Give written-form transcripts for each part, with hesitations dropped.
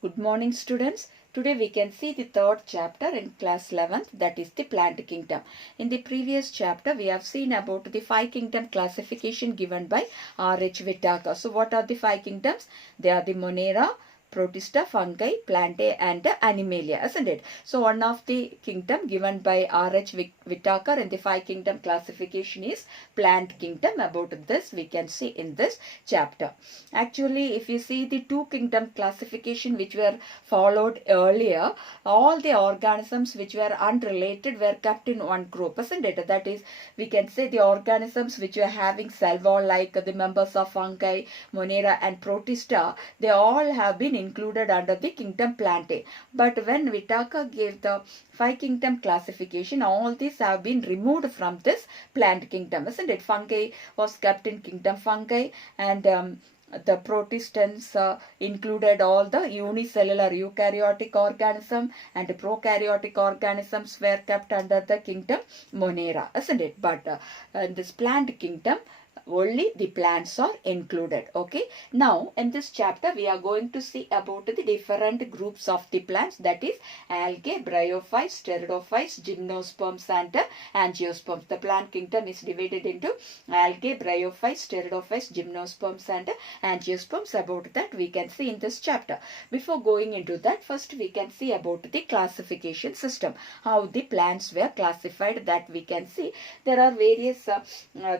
Good morning, students. Today we can see the third chapter in class 11th, that is the plant kingdom. In the previous chapter we have seen about the five kingdom classification given by R.H. Whittaker. So what are the five kingdoms? They are the Monera, Protista, Fungi, Plantae and Animalia, isn't it? So one of the kingdom given by R.H. Whittaker in the five kingdom classification is plant kingdom. About this we can see in this chapter. Actually, if you see the two kingdom classification which were followed earlier, all the organisms which were unrelated were kept in one group, isn't it? That is, we can say the organisms which were having cell wall, like the members of fungi, Monera and Protista, they all have been included under the kingdom Plantae. But when Whittaker gave the five kingdom classification, all these have been removed from this plant kingdom, isn't it? Fungi was kept in kingdom Fungi, and the Protistants included all the unicellular eukaryotic organism, and prokaryotic organisms were kept under the kingdom Monera, isn't it? But in this plant kingdom, only the plants are included. Okay, now in this chapter we are going to see about the different groups of the plants, that is algae, bryophytes, pteridophytes, gymnosperms and angiosperms. The plant kingdom is divided into algae, bryophytes, pteridophytes, gymnosperms and angiosperms. About that we can see in this chapter. Before going into that, first we can see about the classification system, how the plants were classified. That we can see there are various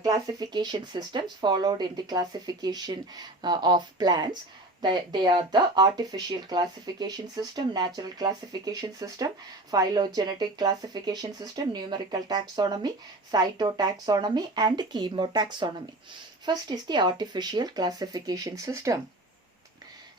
classification systems followed in the classification of plants. They are the artificial classification system, natural classification system, phylogenetic classification system, numerical taxonomy, cytotaxonomy and chemotaxonomy. First is the artificial classification system.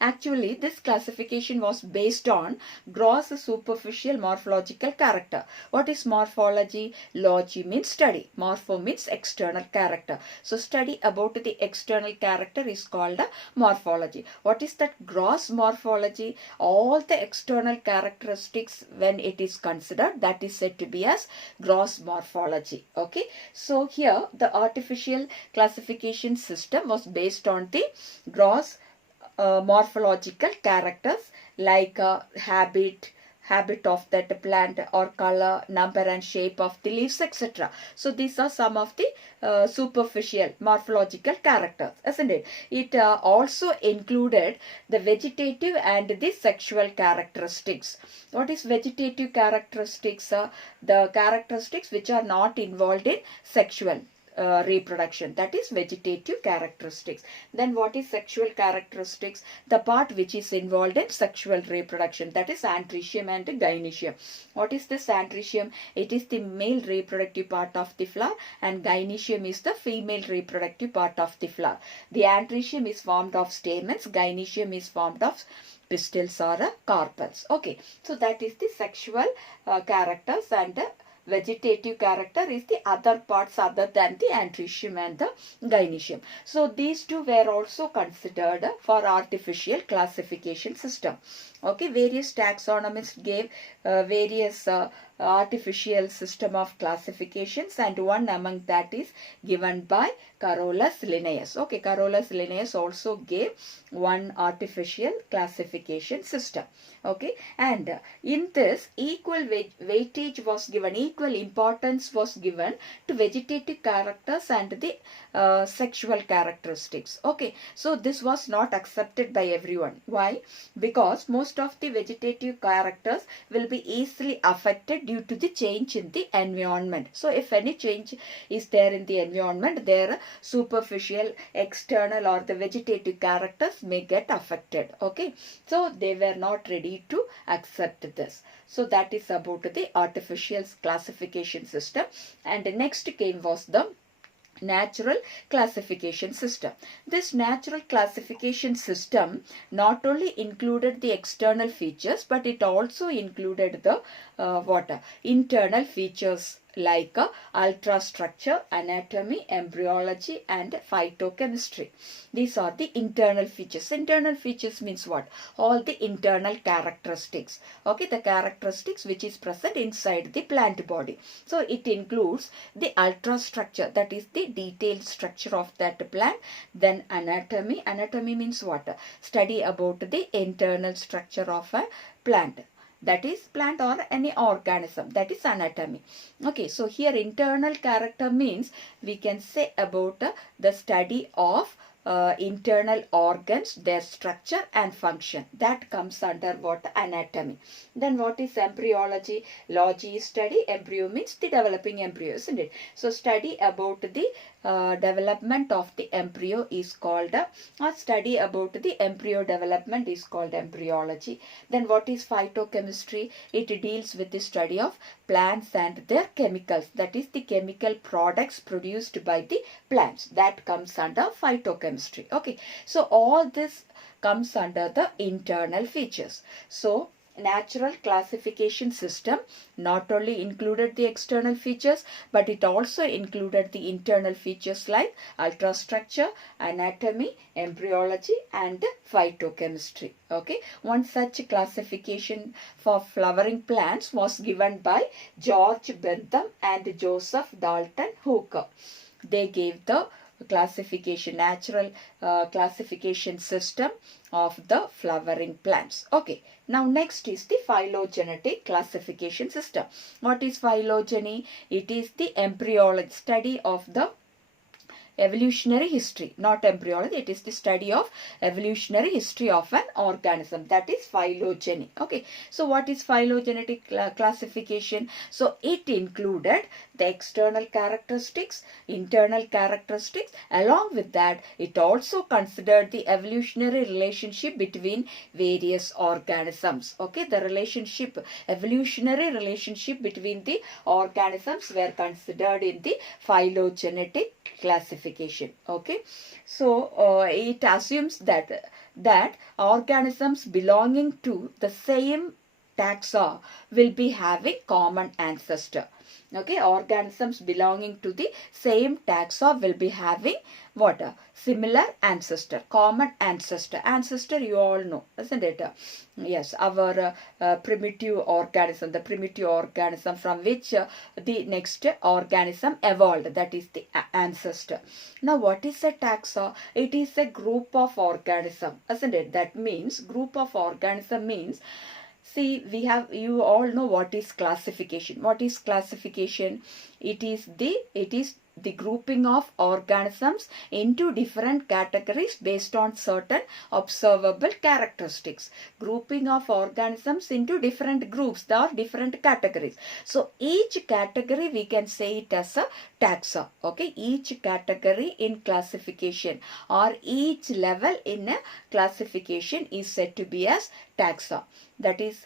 Actually, this classification was based on gross superficial morphological character. What is morphology? Logy means study. Morpho means external character. So, study about the external character is called morphology. What is that gross morphology? All the external characteristics, when it is considered, that is said to be as gross morphology. Okay. So, here the artificial classification system was based on the gross morphological characters, like habit of that plant, or color, number and shape of the leaves, etc. So these are some of the superficial morphological characters, isn't it? It also included the vegetative and the sexual characteristics. What is vegetative characteristics? The characteristics which are not involved in sexual reproduction, that is vegetative characteristics. Then what is sexual characteristics? The part which is involved in sexual reproduction, that is andrecium and gynoecium. What is this andrecium? It is the male reproductive part of the flower, and gynoecium is the female reproductive part of the flower. The andrecium is formed of stamens, gynoecium is formed of pistils or carpels. Okay, so that is the sexual characters, and vegetative character is the other parts other than the andrecium and the gynoecium. So these two were also considered for artificial classification system. Okay, various taxonomists gave various artificial system of classifications, and one among that is given by Carolus Linnaeus. Okay, Carolus Linnaeus also gave one artificial classification system. Okay, and in this equal weightage was given, equal importance was given to vegetative characters and the sexual characteristics. Okay, so this was not accepted by everyone. Why? Because most of the vegetative characters will be easily affected due to the change in the environment. So if any change is there in the environment, their superficial, external or the vegetative characters may get affected. Okay, so they were not ready to accept this. So that is about the artificial classification system. And the next came was the natural classification system. This natural classification system not only included the external features, but it also included the internal features like ultrastructure, anatomy, embryology, and phytochemistry. These are the internal features. Internal features means what? All the internal characteristics. Okay, the characteristics which is present inside the plant body. So it includes the ultrastructure, that is the detailed structure of that plant. Then anatomy. Anatomy means what? Study about the internal structure of a plant, that is plant or any organism, that is anatomy. Okay, so here internal character means we can say about the study of internal organs, their structure and function. That comes under what? Anatomy. Then what is embryology? Logy is study. Embryo means the developing embryo, isn't it? So study about the development of the embryo is called study about the embryo development is called embryology. Then what is phytochemistry? It deals with the study of plants and their chemicals, that is the chemical products produced by the plants. That comes under phytochemistry. Okay, so all this comes under the internal features. So natural classification system not only included the external features, but it also included the internal features like ultrastructure, anatomy, embryology, and phytochemistry. Okay, one such classification for flowering plants was given by George Bentham and Joseph Dalton Hooker. They gave the classification, natural classification system of the flowering plants. Okay, now next is the phylogenetic classification system. What is phylogeny? It is the embryology, study of the evolutionary history, not embryology. It is the study of evolutionary history of an organism, that is phylogeny. Okay, so what is phylogenetic classification? So it included the external characteristics, internal characteristics. Along with that, it also considered the evolutionary relationship between various organisms. Okay, the relationship, evolutionary relationship between the organisms were considered in the phylogenetic classification. Okay, so it assumes that organisms belonging to the same taxa will be having common ancestor. Okay, organisms belonging to the same taxa will be having what? Similar ancestor, common ancestor. Ancestor you all know, isn't it? Yes, our primitive organism, the primitive organism from which the next organism evolved, that is the ancestor. Now what is a taxa? It is a group of organism, isn't it? That means group of organism means, see, we have, you all know what is classification. What is classification? It is the grouping of organisms into different categories based on certain observable characteristics. Grouping of organisms into different groups, there are different categories. So each category we can say it as a taxa. Okay, each category in classification or each level in a classification is said to be as taxa. That is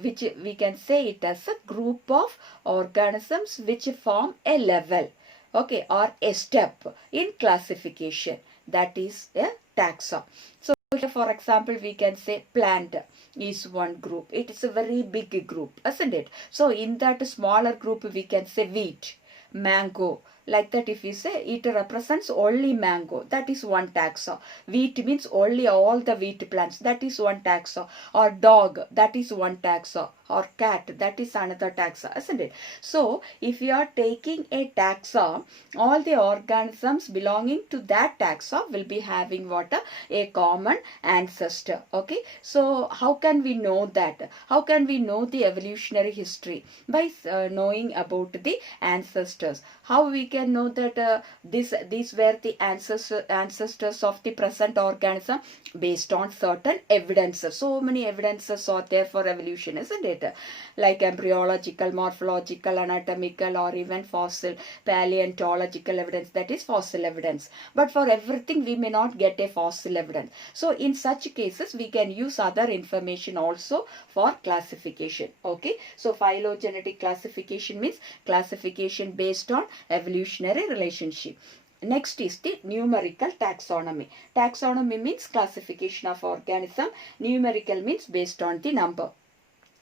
which we can say it as a group of organisms which form a level, okay, or a step in classification, that is a taxa. So here for example we can say plant is one group. It is a very big group, isn't it? So in that smaller group we can say wheat, mango. Like that, if we say it represents only mango, that is one taxa. Wheat means only all the wheat plants, that is one taxa. Or dog, that is one taxa. Or cat, that is another taxa, isn't it? So if you are taking a taxa, all the organisms belonging to that taxa will be having what? A common ancestor. Okay, so how can we know that? How can we know the evolutionary history? By knowing about the ancestors. How we can know that these were the ancestors of the present organism? Based on certain evidences. So many evidences are there for evolution, isn't it? Like embryological, morphological, anatomical, or even fossil, paleontological evidence, that is fossil evidence. But for everything we may not get a fossil evidence. So in such cases we can use other information also for classification. Okay, so phylogenetic classification means classification based on evolutionary relationship. Next is the numerical taxonomy. Taxonomy means classification of organism. Numerical means based on the number.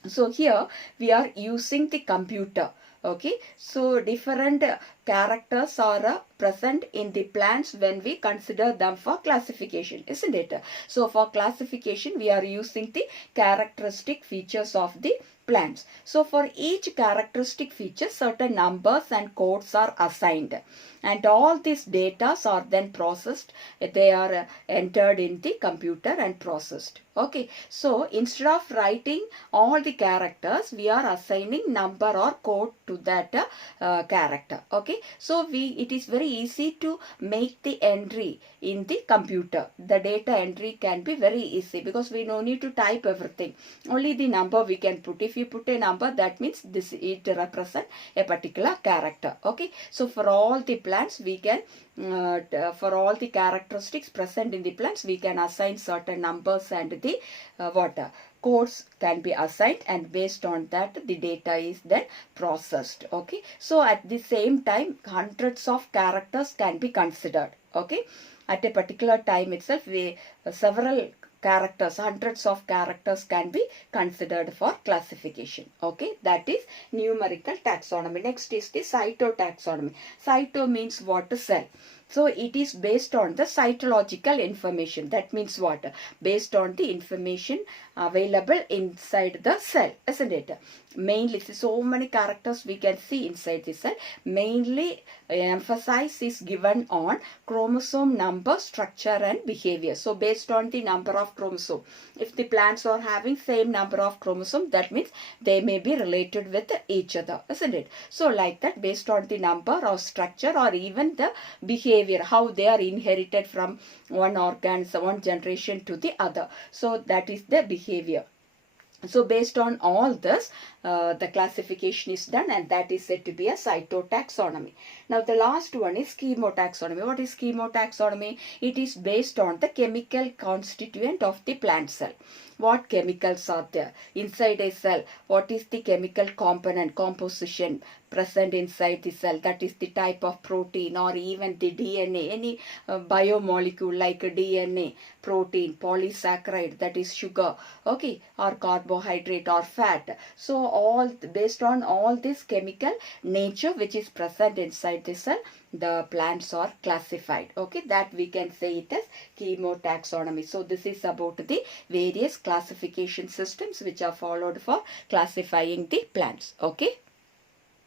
So here we are using the computer Okay, so different characters are present in the plants when we consider them for classification, isn't it? So for classification we are using the characteristic features of the plants. So for each characteristic feature certain numbers and codes are assigned, and all these data are then processed. They are entered in the computer and processed. Okay, so instead of writing all the characters, we are assigning number or code to that character. Okay, so it is very easy to make the entry in the computer. The data entry can be very easy because we no need to type everything. Only the number we can put. If you put a number, that means it represent a particular character. Okay, so for all the plants we can for all the characteristics present in the plants we can assign certain numbers, and the codes can be assigned, and based on that the data is then processed. Okay, so at the same time hundreds of characters can be considered. Okay, at a particular time itself several characters, hundreds of characters can be considered for classification. Okay, that is numerical taxonomy. Next is the cytotaxonomy. Cyto means what? Cell. So it is based on the cytological information. That means what? Based on the information available inside the cell, isn't it? Mainly, so many characters we can see inside the cell. Mainly emphasis is given on chromosome number, structure and behavior. So based on the number of chromosome, if the plants are having same number of chromosome, that means they may be related with each other, isn't it? So like that, based on the number or structure or even the behavior, how they are inherited from one organ, one generation to the other. So that is the behavior. So based on all this, the classification is done, and that is said to be a cytotaxonomy. Now the last one is chemotaxonomy. What is chemotaxonomy? It is based on the chemical constituent of the plant cell. What chemicals are there inside a cell? What is the chemical component composition present inside the cell? That is the type of protein or even the DNA, any biomolecule like DNA, protein, polysaccharide, that is sugar, okay, or carbohydrate or fat. So all based on all this chemical nature which is present inside the cell, the plants are classified. Okay, that we can say it as chemotaxonomy. So this is about the various classification systems which are followed for classifying the plants. Okay.